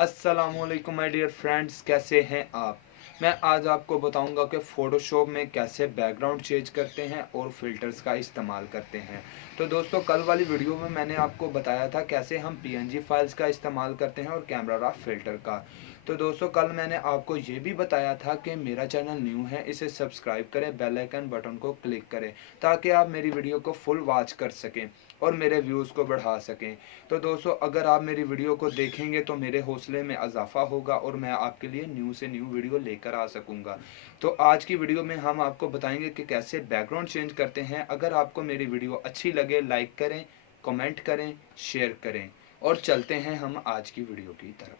अस्सलामुअलैकुम my dear friends, कैसे हैं आप। मैं आज आपको बताऊंगा कि फ़ोटोशॉप में कैसे बैकग्राउंड चेंज करते हैं और फिल्टर्स का इस्तेमाल करते हैं। तो दोस्तों, कल वाली वीडियो में मैंने आपको बताया था कैसे हम पीएनजी फाइल्स का इस्तेमाल करते हैं और कैमरा रॉ फिल्टर का। तो दोस्तों, कल मैंने आपको ये भी बताया था कि मेरा चैनल न्यू है, इसे सब्सक्राइब करें, बेल आइकन बटन को क्लिक करें ताकि आप मेरी वीडियो को फुल वॉच कर सकें और मेरे व्यूज़ को बढ़ा सकें। तो दोस्तों, अगर आप मेरी वीडियो को देखेंगे तो मेरे हौसले में इजाफा होगा और मैं आपके लिए न्यू से न्यू वीडियो लेकर आ सकूंगा। तो आज की वीडियो में हम आपको बताएंगे कि कैसे बैकग्राउंड चेंज करते हैं। अगर आपको मेरी वीडियो अच्छी लगे, लाइक करें, कमेंट करें, शेयर करें और चलते हैं हम आज की वीडियो की तरफ।